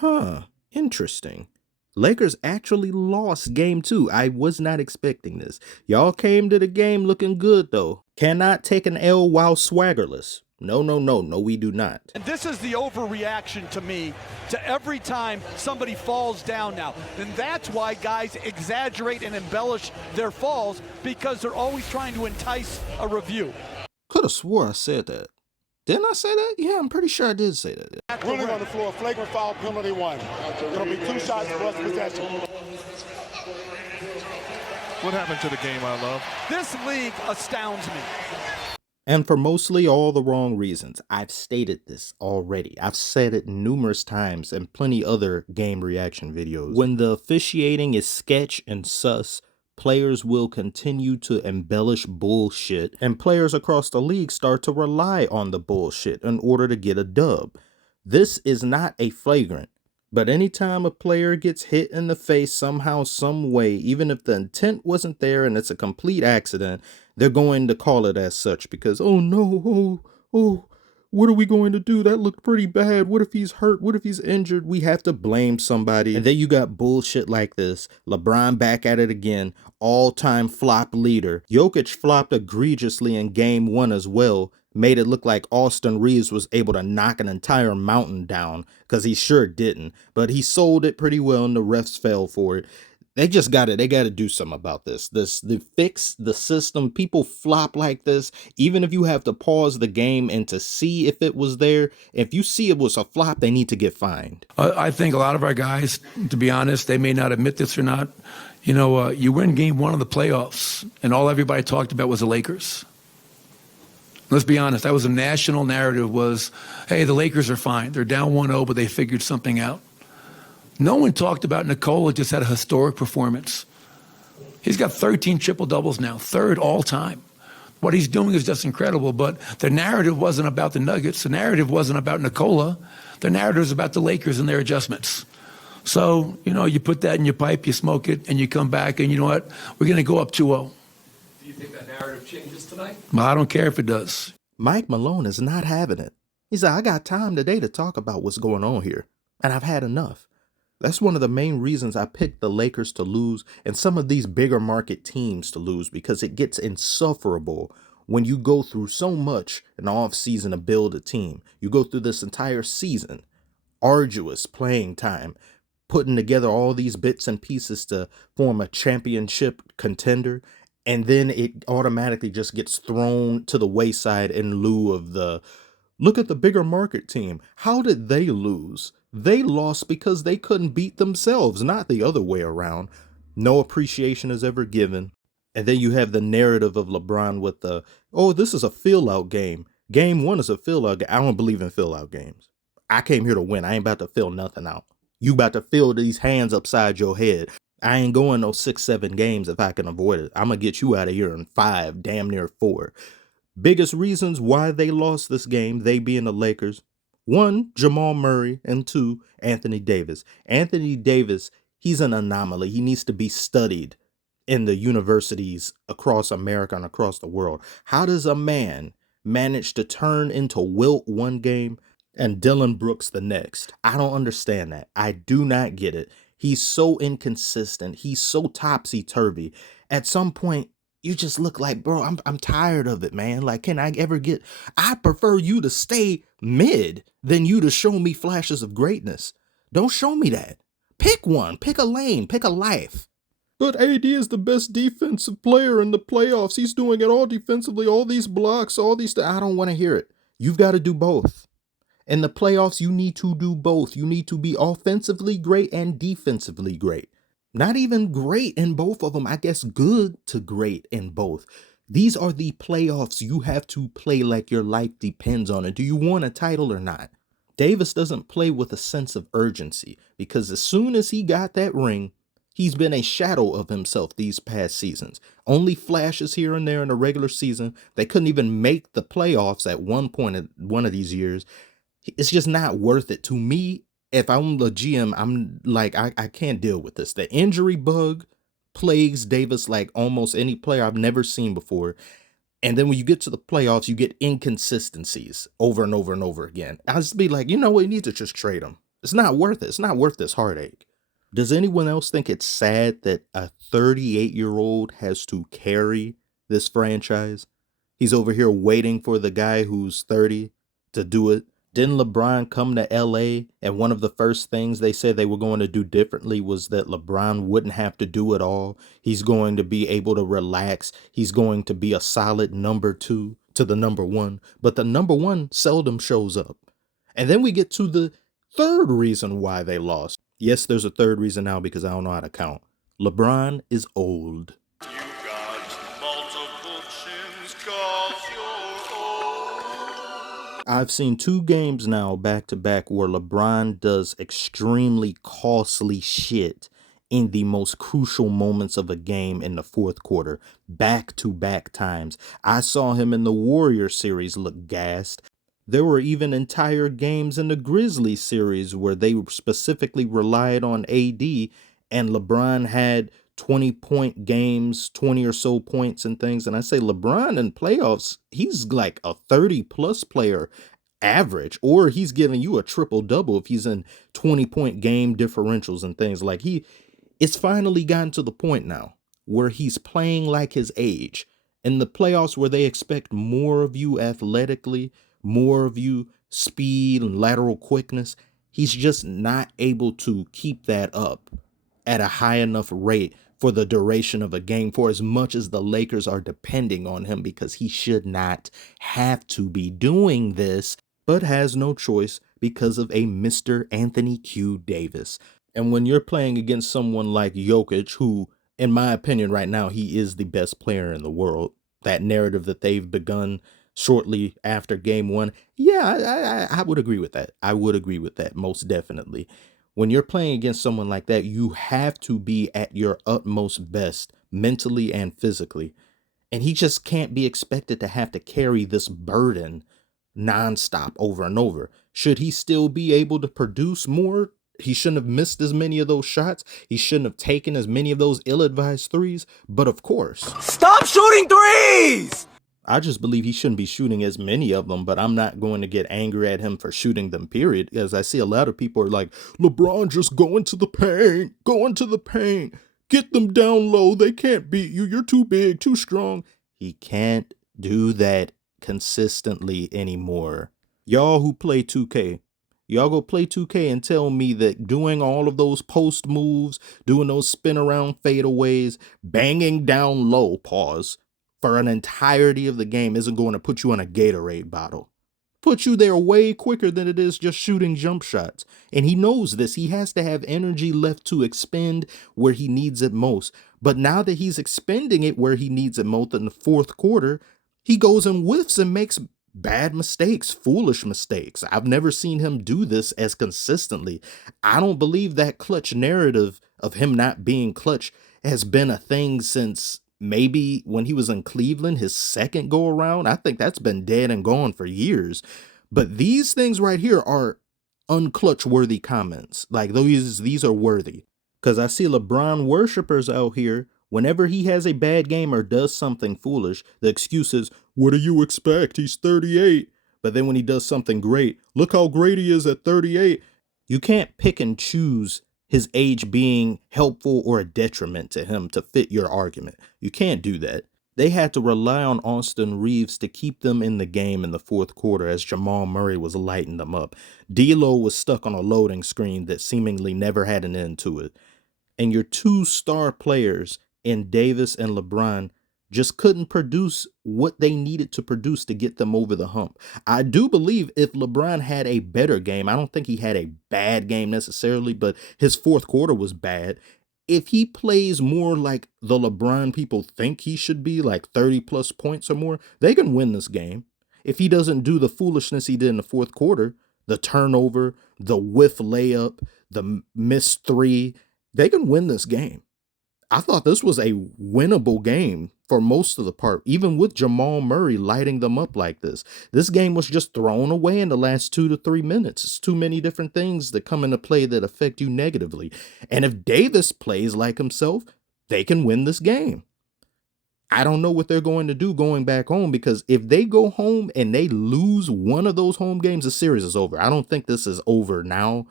Huh, interesting. Lakers actually lost game 2. I was not expecting this. Y'all came to the game looking good though. Cannot take an L while swaggerless. No, no, no, no, we do not. And this is the overreaction to me to every time somebody falls down now. And that's why guys exaggerate and embellish their falls, because they're always trying to entice a review. Could have swore I said that. Didn't I say that? Yeah, I'm pretty sure I did say that. Ruling on the floor, flagrant foul, penalty 1. It'll be 2 shots plus possession. What happened to the game I love? This league astounds me. And for mostly all the wrong reasons. I've stated this already. I've said it numerous times in plenty other game reaction videos. When the officiating is sketch and sus, players will continue to embellish bullshit, and players across the league start to rely on the bullshit in order to get a dub. This is not a flagrant, but anytime a player gets hit in the face somehow, some way, even if the intent wasn't there and it's a complete accident, they're going to call it as such because, oh no, what are we going to do? That looked pretty bad. What if he's hurt? What if he's injured? We have to blame somebody. And then you got bullshit like this. LeBron back at it again. All-time flop leader. Jokic flopped egregiously in game 1 as well. Made it look like Austin Reeves was able to knock an entire mountain down, because he sure didn't. But he sold it pretty well and the refs fell for it. They just got it. They got to do something about this. The fix the system. People flop like this. Even if you have to pause the game and to see if it was there, if you see it was a flop, they need to get fined. I think a lot of our guys, to be honest, they may not admit this or not. You know, you win game 1 of the playoffs, and all everybody talked about was the Lakers. Let's be honest. That was a national narrative was, hey, the Lakers are fine. They're down 1-0, but they figured something out. No one talked about Nikola just had a historic performance. He's got 13 triple-doubles now, 3rd all-time. What he's doing is just incredible, but the narrative wasn't about the Nuggets. The narrative wasn't about Nikola. The narrative was about the Lakers and their adjustments. So, you know, you put that in your pipe, you smoke it, and you come back, and you know what? We're going to go up 2-0. Do you think that narrative changes tonight? Well, I don't care if it does. Mike Malone is not having it. He said, I got time today to talk about what's going on here, and I've had enough. That's one of the main reasons I picked the Lakers to lose and some of these bigger market teams to lose, because it gets insufferable when you go through so much in the offseason to build a team. You go through this entire season, arduous playing time, putting together all these bits and pieces to form a championship contender, and then it automatically just gets thrown to the wayside in lieu of the, look at the bigger market team. How did they lose? They lost because they couldn't beat themselves, not the other way around. No appreciation is ever given. And then you have the narrative of LeBron with the, oh, this is a fill-out game. Game 1 is a fill-out game. I don't believe in fill-out games. I came here to win. I ain't about to fill nothing out. You about to fill these hands upside your head. I ain't going no 6-7 games if I can avoid it. I'm going to get you out of here in 5, damn near 4. Biggest reasons why they lost this game, they being the Lakers. 1, Jamal Murray, and 2, Anthony Davis. Anthony Davis, he's an anomaly. He needs to be studied in the universities across America and across the world. How does a man manage to turn into Wilt one game and Dylan Brooks the next? I don't understand that. I do not get it. He's so inconsistent. He's so topsy-turvy. At some point, you just look like, bro, I'm tired of it, man. Like, can I ever get, I prefer you to stay mid than you to show me flashes of greatness. Don't show me that. Pick one, pick a lane, pick a life. But AD is the best defensive player in the playoffs. He's doing it all defensively, all these blocks, all these, I don't want to hear it. You've got to do both. In the playoffs, you need to do both. You need to be offensively great and defensively great. Not even great in both of them. I guess good to great in both. These are the playoffs. You have to play like your life depends on it. Do you want a title or not? Davis doesn't play with a sense of urgency, because as soon as he got that ring, he's been a shadow of himself these past seasons. Only flashes here and there in the regular season. They couldn't even make the playoffs at one point in one of these years. It's just not worth it to me. If I'm the GM, I'm like, I can't deal with this. The injury bug plagues Davis like almost any player I've never seen before. And then when you get to the playoffs, you get inconsistencies over and over and over again. I'll just be like, you know what? You need to just trade him. It's not worth it. It's not worth this heartache. Does anyone else think it's sad that a 38-year-old has to carry this franchise? He's over here waiting for the guy who's 30 to do it. Didn't LeBron come to LA and one of the first things they said they were going to do differently was that LeBron wouldn't have to do it all? He's going to be able to relax. He's going to be a solid number 2 to the number 1. But the number 1 seldom shows up. And then we get to the third reason why they lost. Yes, there's a third reason now because I don't know how to count. LeBron is old. I've seen 2 games now back to back where LeBron does extremely costly shit in the most crucial moments of a game in the fourth quarter, back to back times. I saw him in the Warrior series look gassed. There were even entire games in the Grizzlies series where they specifically relied on AD and LeBron had 20-point games, 20 or so points and things. And I say LeBron in playoffs, he's like a 30-plus player average, or he's giving you a triple-double if he's in 20-point game differentials and things. Like it's finally gotten to the point now where he's playing like his age. In the playoffs where they expect more of you athletically, more of you speed and lateral quickness, he's just not able to keep that up at a high enough rate for the duration of a game, for as much as the Lakers are depending on him, because he should not have to be doing this, but has no choice because of a Mr. Anthony Q. Davis. And when you're playing against someone like Jokic, who, in my opinion right now, he is the best player in the world, that narrative that they've begun shortly after game 1, yeah, I would agree with that. I would agree with that, most definitely. When you're playing against someone like that, you have to be at your utmost best, mentally and physically. And he just can't be expected to have to carry this burden nonstop over and over. Should he still be able to produce more? He shouldn't have missed as many of those shots. He shouldn't have taken as many of those ill-advised threes. But of course, Stop shooting threes! I just believe he shouldn't be shooting as many of them, but I'm not going to get angry at him for shooting them, period. As I see a lot of people are like, LeBron, just go into the paint, get them down low. They can't beat you. You're too big, too strong. He can't do that consistently anymore. Y'all who play 2K, y'all go play 2K and tell me that doing all of those post moves, doing those spin around fadeaways, banging down low, pause, for an entirety of the game isn't going to put you on a Gatorade bottle. Put you there way quicker than it is just shooting jump shots. And he knows this. He has to have energy left to expend where he needs it most. But now that he's expending it where he needs it most in the fourth quarter, he goes and whiffs and makes bad mistakes, foolish mistakes. I've never seen him do this as consistently. I don't believe that clutch narrative of him not being clutch has been a thing since maybe when he was in Cleveland, his second go around. I think that's been dead and gone for years. But these things right here are unclutch worthy comments. Like these are worthy. Because I see LeBron worshipers out here, whenever he has a bad game or does something foolish, the excuse is, what do you expect? He's 38. But then when he does something great, look how great he is at 38. You can't pick and choose his age being helpful or a detriment to him to fit your argument. You can't do that. They had to rely on Austin Reeves to keep them in the game in the fourth quarter as Jamal Murray was lighting them up. D'Lo was stuck on a loading screen that seemingly never had an end to it. And your 2 star players in Davis and LeBron just couldn't produce what they needed to produce to get them over the hump. I do believe if LeBron had a better game, I don't think he had a bad game necessarily, but his fourth quarter was bad. If he plays more like the LeBron people think he should be, like 30 plus points or more, they can win this game. If he doesn't do the foolishness he did in the fourth quarter, the turnover, the whiff layup, the missed 3, they can win this game. I thought this was a winnable game for most of the part, even with Jamal Murray lighting them up like this. This game was just thrown away in the last 2 to 3 minutes. It's too many different things that come into play that affect you negatively. And if Davis plays like himself, they can win this game. I don't know what they're going to do going back home, because if they go home and they lose one of those home games, the series is over. I don't think this is over now.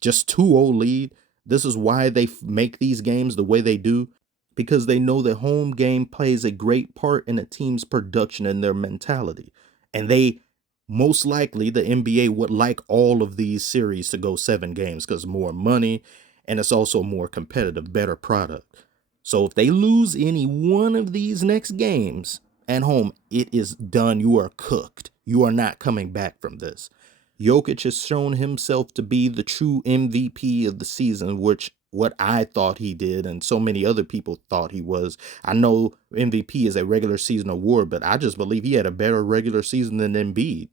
Just 2-0 lead. This is why they make these games the way they do, because they know that home game plays a great part in a team's production and their mentality. And they most likely, the NBA would like all of these series to go 7 games because more money and it's also more competitive, better product. So if they lose any one of these next games at home, it is done. You are cooked. You are not coming back from this. Jokic has shown himself to be the true MVP of the season, which what I thought he did and so many other people thought he was. I know MVP is a regular season award, but I just believe he had a better regular season than Embiid.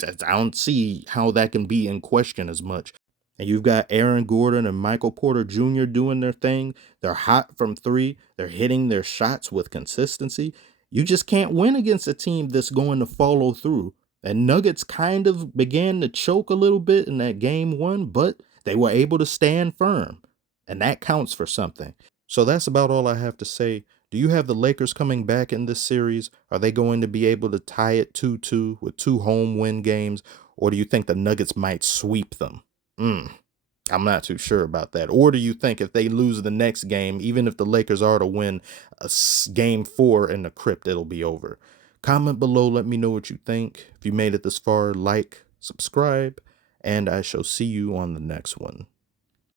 I don't see how that can be in question as much. And you've got Aaron Gordon and Michael Porter Jr. doing their thing. They're hot from 3. They're hitting their shots with consistency. You just can't win against a team that's going to follow through. And Nuggets kind of began to choke a little bit in that game 1, but they were able to stand firm. And that counts for something. So that's about all I have to say. Do you have the Lakers coming back in this series? Are they going to be able to tie it 2-2 with 2 home win games? Or do you think the Nuggets might sweep them? I'm not too sure about that. Or do you think if they lose the next game, even if the Lakers are to win game 4 in the crypt, it'll be over? Comment below. Let me know what you think. If you made it this far, like, subscribe, and I shall see you on the next one.